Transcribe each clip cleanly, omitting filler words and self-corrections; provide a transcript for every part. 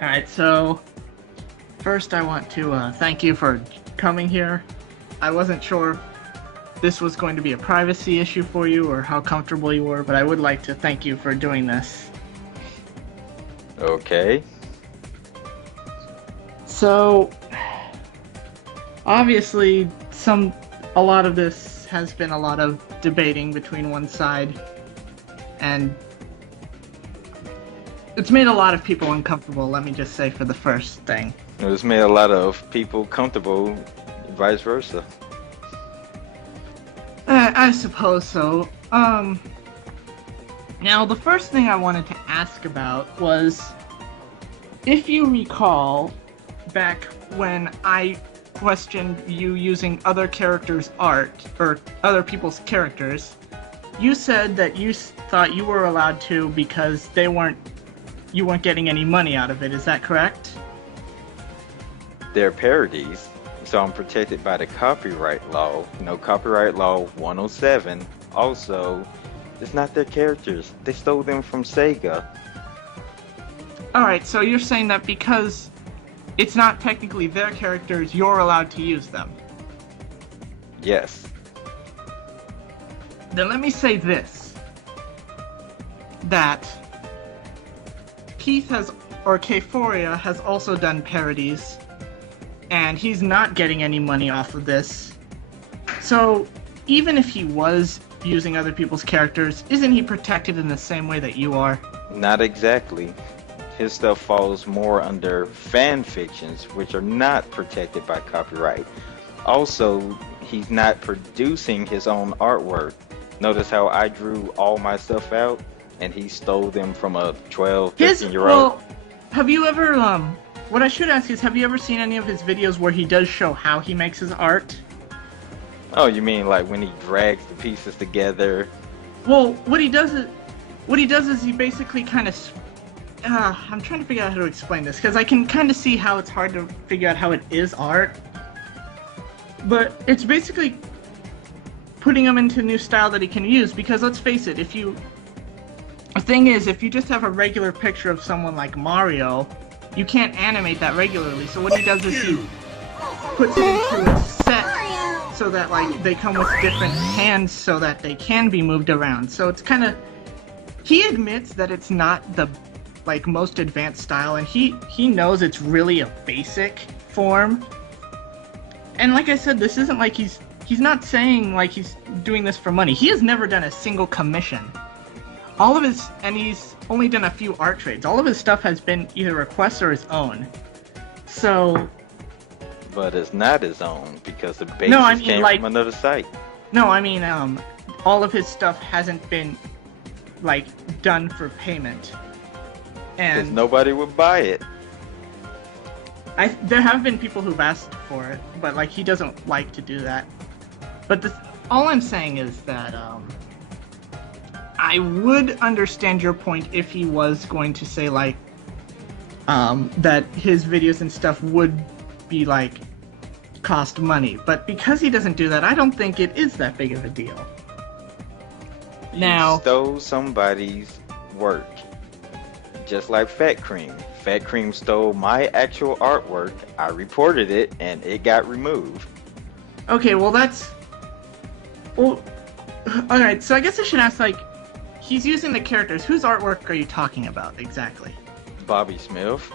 Alright, so first I want to thank you for coming here. I wasn't sure this was going to be a privacy issue for you or how comfortable you were, but I would like to thank you for doing this. Okay. So, obviously, a lot of this has been a lot of debating between one side, and it's made a lot of people uncomfortable, let me just say, for the first thing. It's made a lot of people comfortable, vice versa. I suppose so. Now the first thing I wanted to ask about was, if you recall, back when I questioned you using other characters' art, or other people's characters, you said that you thought you were allowed to because you weren't getting any money out of it, is that correct? They're parodies, so I'm protected by the copyright law. Copyright law 107. Also, it's not their characters. They stole them from Sega. Alright, so you're saying that because it's not technically their characters, you're allowed to use them. Yes. Then let me say this. That Kphoria has also done parodies, and he's not getting any money off of this. So, even if he was using other people's characters, isn't he protected in the same way that you are? Not exactly. His stuff falls more under fan fictions, which are not protected by copyright. Also, he's not producing his own artwork. Notice how I drew all my stuff out, and he stole them from a 12, 13-year-old. Well, have you ever, what I should ask is, have you ever seen any of his videos where he does show how he makes his art? Oh, you mean like when he drags the pieces together? Well, what he does is he basically kind of... I'm trying to figure out how to explain this, because I can kind of see how it's hard to figure out how it is art. But it's basically putting him into a new style that he can use, because let's face it, the thing is, if you just have a regular picture of someone like Mario, you can't animate that regularly, so what he does is he puts it into a set so that, like, they come with different hands so that they can be moved around. So it's kind of... He admits that it's not the, like, most advanced style, and he knows it's really a basic form. And like I said, this isn't like he's not saying, like, he's doing this for money. He has never done a single commission. And he's only done a few art trades. All of his stuff has been either requests or his own. So... But it's not his own, because the basis came from another site. No, I mean, all of his stuff hasn't been, like, done for payment. And... Because nobody would buy it. There have been people who've asked for it, but, like, he doesn't like to do that. But all I'm saying is that, I would understand your point if he was going to say, like, that his videos and stuff would be, like, cost money. But because he doesn't do that, I don't think it is that big of a deal. You stole somebody's work. Just like Fat Cream. Fat Cream stole my actual artwork, I reported it, and it got removed. Okay, well that's... Well, alright, so I guess I should ask, like, he's using the characters. Whose artwork are you talking about, exactly? Bobby Smith.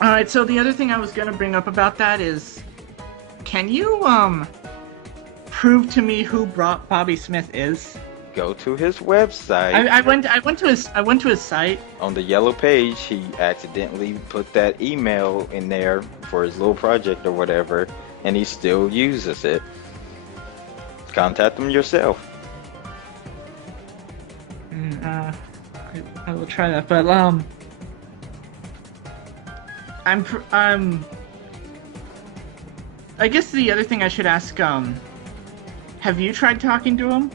Alright, so the other thing I was gonna bring up about that is... Can you, prove to me who Bobby Smith is? Go to his website. I went to his site. On the yellow page, he accidentally put that email in there for his little project or whatever, and he still uses it. Contact him yourself. I will try that, but I guess the other thing I should ask, have you tried talking to him?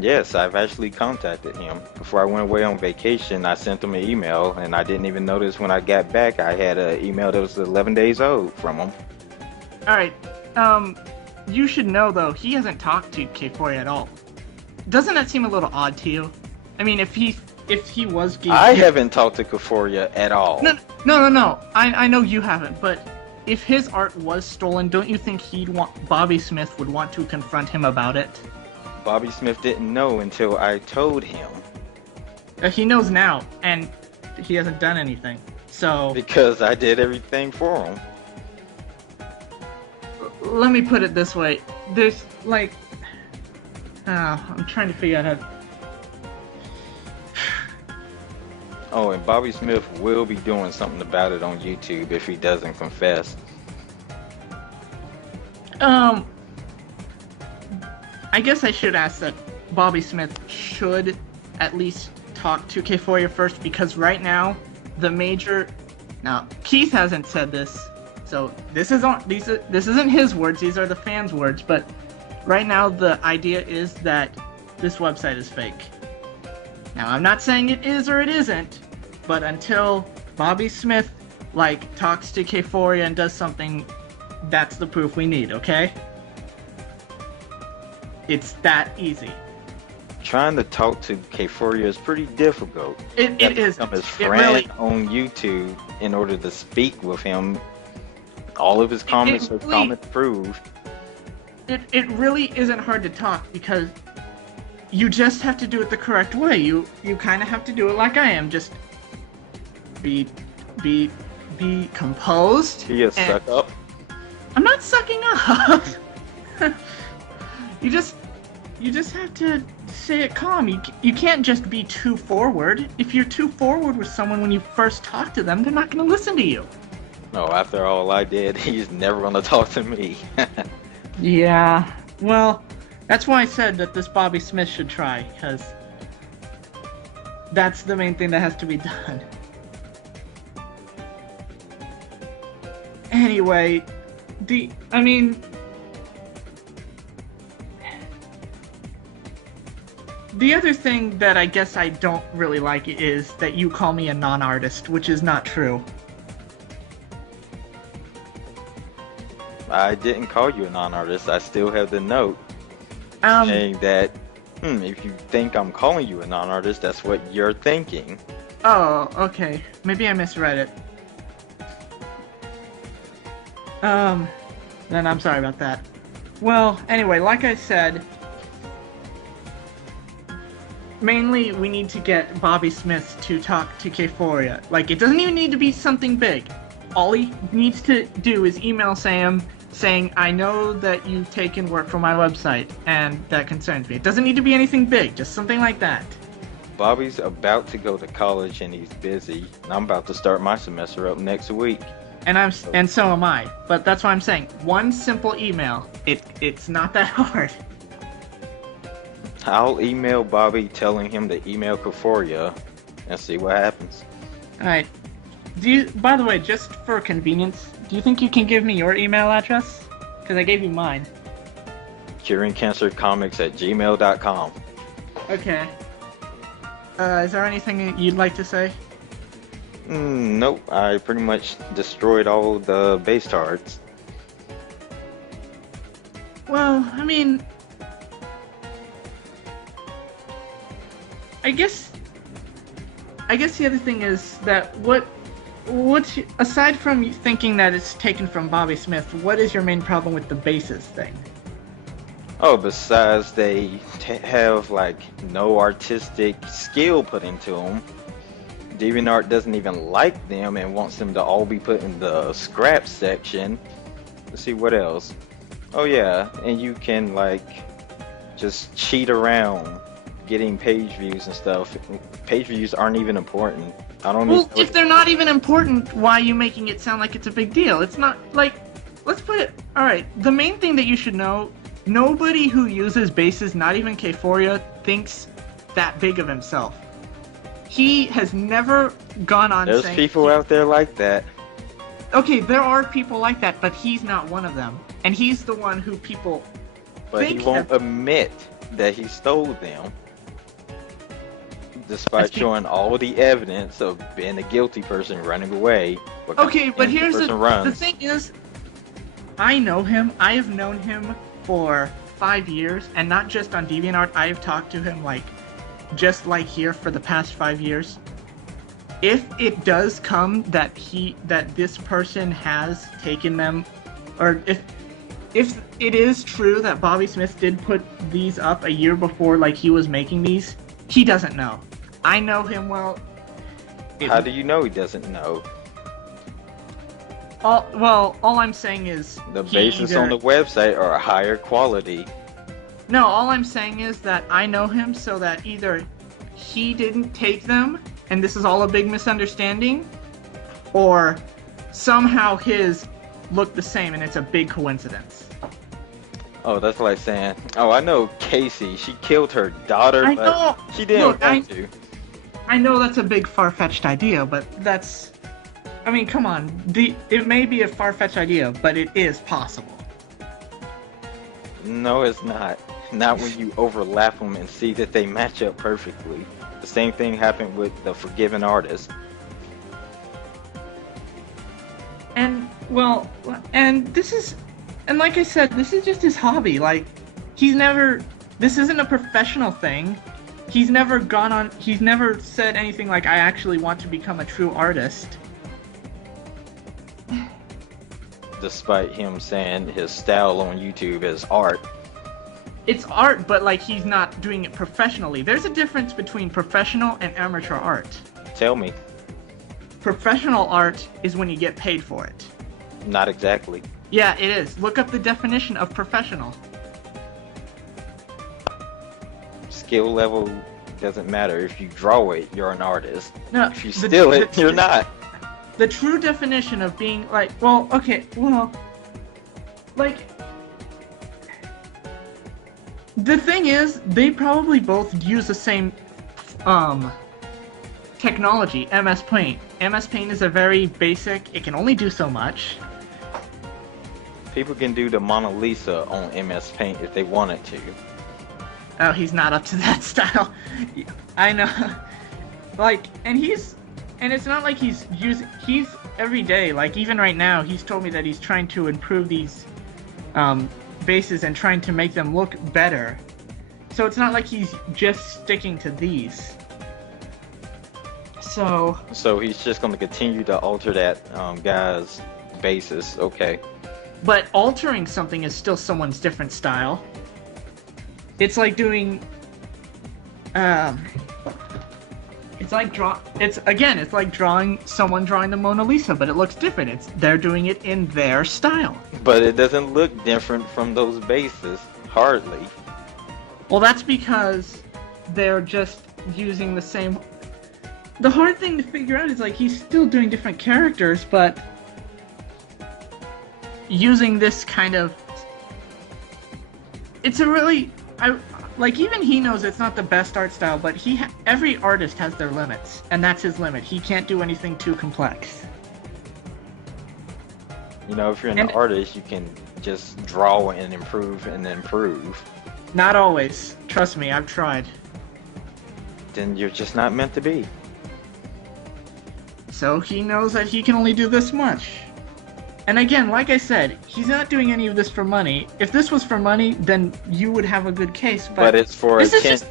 Yes, I've actually contacted him. Before I went away on vacation, I sent him an email, and I didn't even notice when I got back I had an email that was 11 days old from him. Alright, you should know, though, he hasn't talked to Kphoria at all. Doesn't that seem a little odd to you? I mean, if if he was gay, I haven't talked to Kphoria at all. No. I know you haven't, but if his art was stolen, don't you think Bobby Smith would want to confront him about it? Bobby Smith didn't know until I told him. He knows now, and he hasn't done anything. So Because I did everything for him. let me put it this way: there's like, I'm trying to figure out how. Oh, and Bobby Smith will be doing something about it on YouTube if he doesn't confess. I guess I should ask that Bobby Smith should at least talk to Kphoria first, because right now now Keith hasn't said this, so this isn't his words, these are the fans' words, but right now the idea is that this website is fake. Now I'm not saying it is or it isn't, but until Bobby Smith talks to Kphoria and does something, that's the proof we need, okay? It's that easy. Trying to talk to Kphoria is pretty difficult. It is. Become his friend on YouTube in order to speak with him. All of his comments are comment proof. It really isn't hard to talk, because you just have to do it the correct way. You kind of have to do it like I am. Just be composed. He is suck up. I'm not sucking up. You just have to say it calm. You can't just be too forward. If you're too forward with someone when you first talk to them, they're not going to listen to you. No, after all I did, he's never going to talk to me. Yeah, well, that's why I said that this Bobby Smith should try, because that's the main thing that has to be done. Anyway, the other thing that I guess I don't really like is that you call me a non-artist, which is not true. I didn't call you a non-artist. I still have the note saying that if you think I'm calling you a non-artist, that's what you're thinking. Oh, okay. Maybe I misread it. Then I'm sorry about that. Well, anyway, like I said, mainly we need to get Bobby Smith to talk to Kphoria. It doesn't even need to be something big. All he needs to do is email Sam saying, I know that you've taken work from my website, and that concerns me. It doesn't need to be anything big, just something like that. Bobby's about to go to college and he's busy. I'm about to start my semester up next week. And so am I. But that's why I'm saying, one simple email. It's not that hard. I'll email Bobby telling him to email Kphoria and see what happens. Alright. By the way, just for convenience, do you think you can give me your email address? Because I gave you mine. CuringCancerComics@gmail.com. Okay. Is there anything you'd like to say? Nope. I pretty much destroyed all the base cards. Well, I guess the other thing is that aside from you thinking that it's taken from Bobby Smith, what is your main problem with the bases thing? Oh, besides they have no artistic skill put into them. DeviantArt doesn't even like them and wants them to all be put in the scrap section. Let's see what else. Oh yeah, and you can just cheat around getting page views and stuff. Page views aren't even important. I don't know. Well, if they're not even important, why are you making it sound like it's a big deal? It's not let's put it. All right, the main thing that you should know: nobody who uses bases, not even Kphoria, thinks that big of himself. He has never gone on saying... There's people out there like that. Okay, there are people like that, but he's not one of them. And he's the one who people But he won't admit that he stole them. Despite showing all the evidence of being a guilty person running away. Okay, but here's the thing is, I know him. I have known him for 5 years, and not just on DeviantArt. I have talked to him just like here for the past 5 years, if it does come that this person has taken them, or if it is true that Bobby Smith did put these up a year before, like he was making these, he doesn't know. I know him well. How do you know he doesn't know? All I'm saying is the bases on the website are higher quality. No, all I'm saying is that I know him, so that either he didn't take them and this is all a big misunderstanding, or somehow his look the same and it's a big coincidence. Oh, that's like saying, oh, I know Casey. She killed her daughter, but she didn't want to. I know that's a big far-fetched idea, but that's... I mean, come on. It may be a far-fetched idea, but it is possible. No, it's not. Not when you overlap them and see that they match up perfectly. The same thing happened with the Forgiven Artist. And, well, and this is... And like I said, this is just his hobby. Like, he's never... This isn't a professional thing. He's never gone on... He's never said anything like, I actually want to become a true artist. Despite him saying his style on YouTube is art. It's art, but, like, he's not doing it professionally. There's a difference between professional and amateur art. Tell me. Professional art is when you get paid for it. Not exactly. Yeah, it is. Look up the definition of professional. Skill level doesn't matter. If you draw it, you're an artist. No, if you steal it, you're not. The true definition of being, like, well, okay, well, like, the thing is, they probably both use the same, technology, MS Paint. MS Paint is a very basic, it can only do so much. People can do the Mona Lisa on MS Paint if they wanted to. Oh, he's not up to that style. I know. Like, and it's not like he's every day, like even right now, he's told me that he's trying to improve these bases and trying to make them look better. So it's not like he's just sticking to these. So he's just going to continue to alter that guy's basis, okay. But altering something is still someone's different style. It's like doing, it's like someone drawing the Mona Lisa, but it looks different. They're doing it in their style. But it doesn't look different from those bases, hardly. Well, that's because they're just using the same. The hard thing to figure out is, like, he's still doing different characters, but using this kind of... It's a really... like, even he knows it's not the best art style, but every artist has their limits, and that's his limit. He can't do anything too complex. You know, if you're an artist, you can just draw and improve and improve. Not always. Trust me, I've tried. Then you're just not meant to be. So he knows that he can only do this much. And again, like I said, he's not doing any of this for money. If this was for money, then you would have a good case. But it's for attention.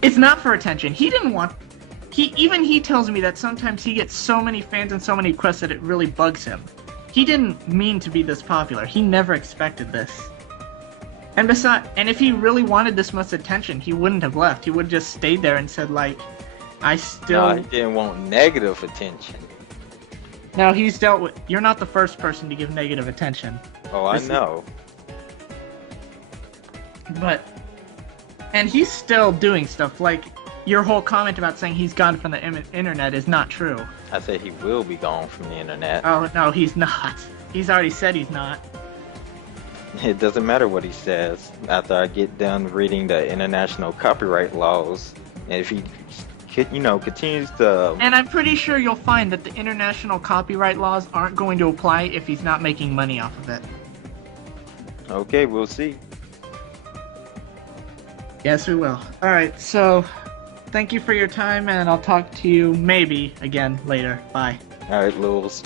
It's not for attention. He didn't want... He tells me that sometimes he gets so many fans and so many requests that it really bugs him. He didn't mean to be this popular. He never expected this. And besides, and if he really wanted this much attention, he wouldn't have left. He would have just stayed there and said, like, I still... No, he didn't want negative attention. No, he's dealt with... You're not the first person to give negative attention. Oh, I know. But... And he's still doing stuff, like, your whole comment about saying he's gone from the internet is not true. I said he will be gone from the internet. Oh, no, he's not. He's already said he's not. It doesn't matter what he says. After I get done reading the international copyright laws, and if he, continues to... And I'm pretty sure you'll find that the international copyright laws aren't going to apply if he's not making money off of it. Okay, we'll see. Yes, we will. Alright, so thank you for your time, and I'll talk to you maybe again later. Bye. Alright, Lulz.